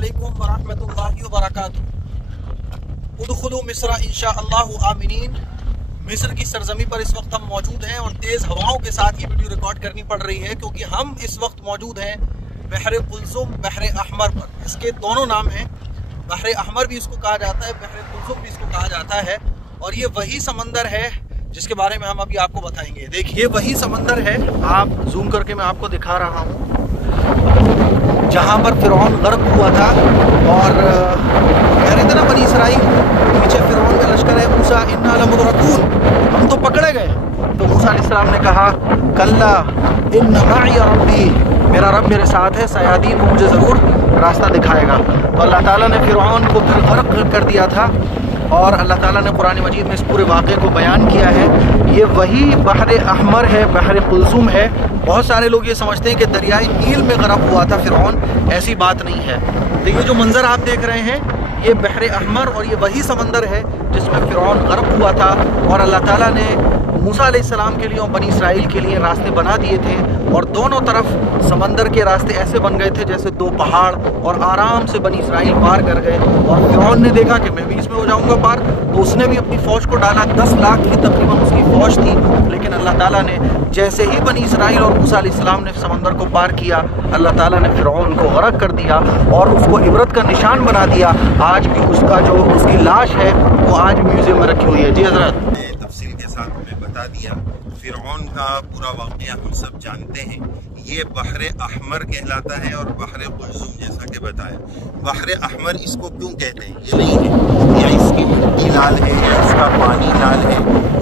अस्सलामुअलैकुम वरहमतुल्लाहि वबरकातुहू। उदखुलू मिस्र इंशाअल्लाहु आमिनीन। मिस्र की सरजमी पर इस वक्त हम मौजूद हैं और तेज़ हवाओं के साथ ये वीडियो रिकॉर्ड करनी पड़ रही है क्योंकि हम इस वक्त मौजूद हैं बहर कुल्सुम, बहर अहमर पर। इसके दोनों नाम हैं, बहर अहमर भी इसको कहा जाता है, बहर कुल्सुम भी इसको कहा जाता है। और ये वही समंदर है जिसके बारे में हम अभी आपको बताएंगे। देखिए वही समंदर है, आप जूम करके मैं आपको दिखा रहा हूँ, जहाँ पर फिरौन गर्क हुआ था। और कह रहे थे ना बनी इसराइल, पीछे फिरौन का लश्कर है, मूसा इन्ना लमुदरकून, हम तो पकड़े गए। तो मूसा अलैहिस्सलाम ने कहा कल्ला इन्न माई रब्बी, मेरा रब मेरे साथ है, सयादीन को मुझे ज़रूर रास्ता दिखाएगा। तो अल्लाह ताला ने फिरौन को फिर गर्क कर दिया था और अल्लाह ताला ने कुरान मजीद में इस पूरे वाक़े को बयान किया है। ये वही बहर अहमर है, बहर कुल्सुम है। बहुत सारे लोग ये समझते हैं कि दरियाई नील में गर्क हुआ था फिरौन, ऐसी बात नहीं है। तो ये जो मंज़र आप देख रहे हैं ये बहर अहमर और ये वही समंदर है जिसमें फिरौन गर्क हुआ था। और अल्लाह ताला ने मूसा अलैहिस्सलाम के लिए और बनी इसराइल के लिए रास्ते बना दिए थे और दोनों तरफ समंदर के रास्ते ऐसे बन गए थे जैसे दो पहाड़, और आराम से बनी इसराइल पार कर गए। और फिरौन ने देखा कि मैं भी इसमें हो जाऊंगा पार, तो उसने भी अपनी फ़ौज को डाला। 10 लाख की तकरीबन उसकी फ़ौज थी, लेकिन अल्लाह ताला ने जैसे ही बनी इसराइल और मूसा अलैहिस्सलाम ने समंदर को पार किया, अल्लाह ताला ने फिरौन को गर्क कर दिया और उसको इबरत का निशान बना दिया। आज भी उसका जो उसकी लाश है वो आज म्यूज़ियम में रखी हुई है। जी हज़रत, तफसील के साथ हमें बता दिया। फिरौन का पूरा वाक़या हम सब जानते हैं। ये बहर अहमर कहलाता है और बहर कुल्सुम जैसा कि बताया। बहर अहमर इसको क्यों कहते हैं ये नहीं है, या इसकी मिट्टी लाल है या इसका पानी लाल है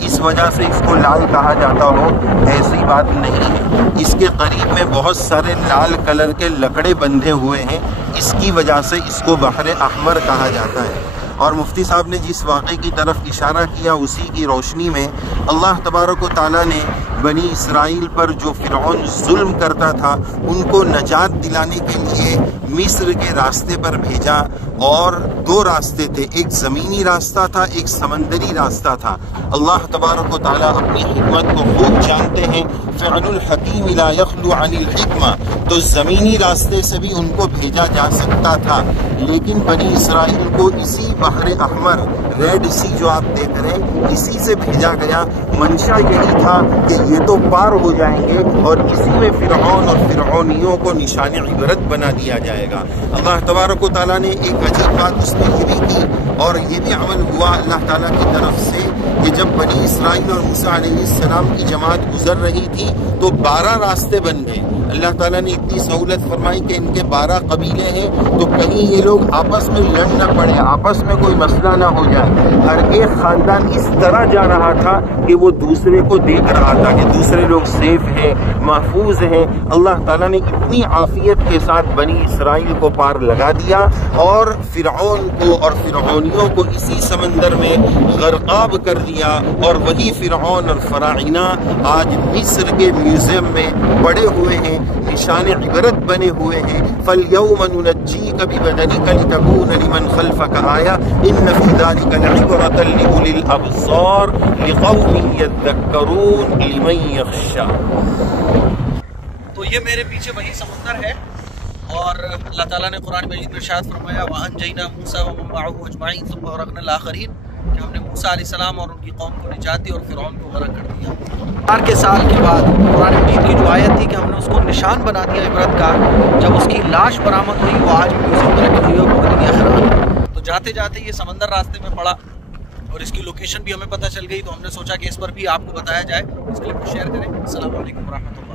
इस वजह से इसको लाल कहा जाता हो, ऐसी बात नहीं है। इसके करीब में बहुत सारे लाल कलर के लकड़े बंधे हुए हैं, इसकी वजह से इसको बहर अहमर कहा जाता है। और मुफ्ती साहब ने जिस वाक़े की तरफ इशारा किया उसी की रोशनी में अल्लाह तबारक व तआला ने बनी इसराइल पर जो फिरौन जुल्म करता था उनको नजात दिलाने के लिए मिस्र के रास्ते पर भेजा। और 2 रास्ते थे, एक ज़मीनी रास्ता था, एक समंदरी रास्ता था। अल्लाह तबारक व तआला अपनी हिकमत को खूब जानते हैं। फ़अलुल हकीम ला यख्लु अनिल हिकमा, तो ज़मीनी रास्ते से भी उनको भेजा जा सकता था, लेकिन बनी इसराइल को इसी बहर अहमर, रेड सी जो आप देख रहे हैं, इसी से भेजा गया। मंशा यही था कि ये तो पार हो जाएंगे और इसी में फिरौन और फिरौनियों को निशान इबरत बना दिया जाएगा। अल्लाह तबारक व तआला ने एक अजीब बात उसमें ये भी की और ये भी अमल हुआ अल्लाह ताला की तरफ से कि जब बनी इसराइल और मूसा अलैहिस्सलाम की जमात गुजर रही थी तो 12 रास्ते बन गए। अल्लाह ताला ने इतनी सहूलत फरमाई कि इनके 12 कबीले हैं, तो कहीं ये लोग आपस में लड़ न पड़े, आपस में कोई मसला ना हो जाए। हर एक ख़ानदान इस तरह जा रहा था कि वो दूसरे को देख रहा था कि दूसरे लोग सेफ हैं, महफूज हैं। अल्लाह ताला ने इतनी आफियत के साथ बनी इसराइल को पार लगा दिया और फिरौन को और फिरौनियों को इसी समंदर में गर्काब कर दिया। और वही फिरौन और फराइना आज मिस्र के म्यूज़ियम में पड़े हुए हैं, निशान इबरत बने हुए हैं। फल-यौम नुनज्जीका बिबदनिका लितकून लिमन खल्फका आया इन्न फी ज़ालिका लइबरतन लिउलिल अब्सार लिक़ौमिन यज़क्करून लिमन यख़शा। तो ये मेरे पीछे वही समंदर है और अल्लाह ताला ने कुरान मजीद में इरशाद फरमाया व अंजयना मूसा व मन मअहू अजमईन सुम्मा अग़रक़ना आखरीन, कि हमने मूसा अलैहिस्सलाम और उनकी कौम को निजात दी और फिरौन को गर्क कर दिया। 4 के साल के बाद कुरान मजीद की जो आयत थी कि हमने उसको निशान बना दिया इबरत का, जब उसकी लाश बरामद हुई वो आज म्यूज़ियम में रखी हुई है, पूरी दुनिया हैरान। तो जाते जाते ये समंदर रास्ते में पड़ा और इसकी लोकेशन भी हमें पता चल गई, तो हमने सोचा कि इस पर भी आपको बताया जाए। इस क्लिप को शेयर करें। अस्सलाम वालेकुम व रहमतुल्लाह।